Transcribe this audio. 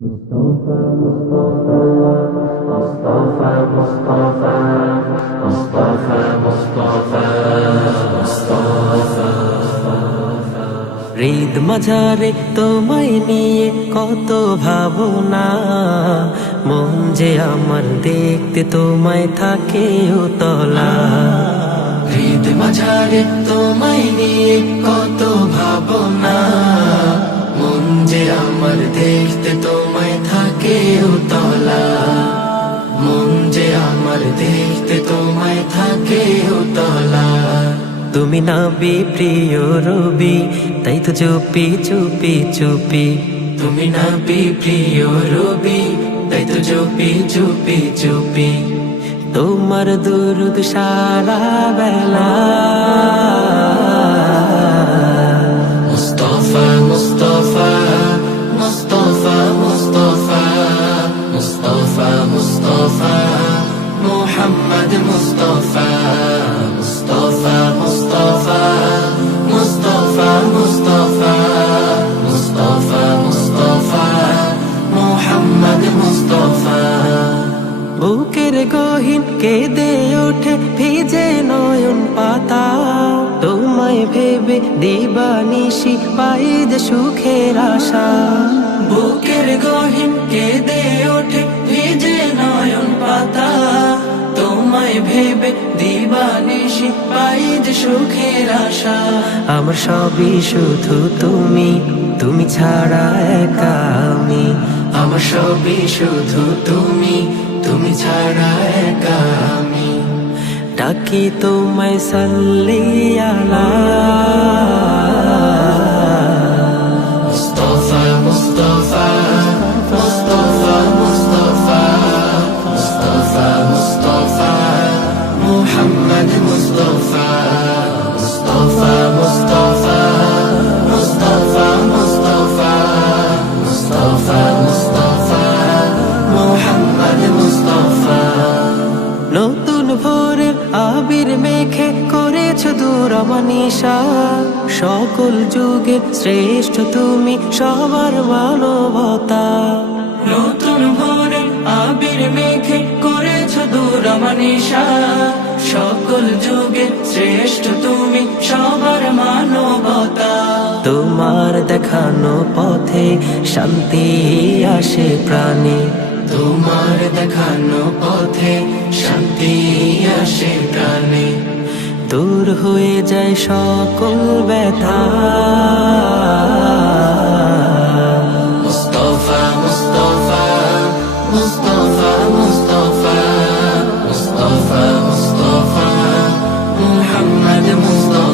Mustafa, Mustafa, Mustafa, Mustafa, Mustafa, Mustafa, Mustafa. হৃদ মাঝারে তোমায় নিয়ে কত ভাবনা, মন যে আমার দেখতে তোমায় থাকে উতলা। হৃদ মাঝারে তোমায় নিয়ে কত ভাবনা, মন যে আমার দেখতে তোমায় থাকে উতলা। মন যে আমার দেখতে তোমায় থাকে উতলা। তুমি নবী প্রিয় রবি, তাই তো চুপি চুপি চুপি। তুমি নবী প্রিয় রবি, তাই তো চুপি চুপি চুপি। তোমার দুরুদ সারা বেলা। মুস্তাফা, মুস্তাফা, মুস্তাফা, মুস্তাফা, মুস্তাফা, মুস্তাফা, মুহাম্মদ মুস্তাফা। মুস্তাফা, মুস্তাফা, মুস্তাফা, মুস্তাফা, মুস্তাফা, মুস্তাফা, মুহাম্মদ মুস্তাফা। বুকের গহীন কেঁদে ওঠে ভিজে নয়ন পাতা, তোমায় ভেবে দিবানিশি পাই যে সুখের আশা। বুকের গহীন কেঁদে ওঠে ভিজে নয়ন পাতা, তোমায় ভেবে দিবানিশি পাই যে সুখের আশা। আমার সবই শুধু তুমি, তুমি ছাড়া একা আমি। আমার সবই শুধু তুমি, তুমি ছাড়া একা আমি। ডাকি তোমায় সাল্লি আলা। মুস্তাফা, মুস্তাফা, মুস্তাফা, মুস্তাফা, মুস্তাফা, মুস্তাফা, মুহাম্মদ মুস্তাফা। মুস্তাফা, মুস্তাফা, মুস্তাফা, মুস্তাফা, মুস্তাফা, মুস্তাফা, মুহাম্মদ মুস্তাফা। নতুন ভোরের আবির মেখে করেছ দূর মানিসা, সকল যুগের শ্রেষ্ঠ তুমি সবার মানবতা। নতুন ভোরের আবির মেখে করেছ দূর মানিসা, সকল যুগের শ্রেষ্ঠ তুমি সবার মানবতা। তোমার দেখানো পথে শান্তি আসে প্রাণে, তোমার দেখানো পথে শান্তি আসে প্রাণে। দূর হয়ে যায় সকল ব্যথা। মুস্তাফা, মুস্তাফা, মুস্তাফা, মুস্তাফা, মুস্তাফা, মুস্তাফা, মুহাম্মদ মুস্তাফা।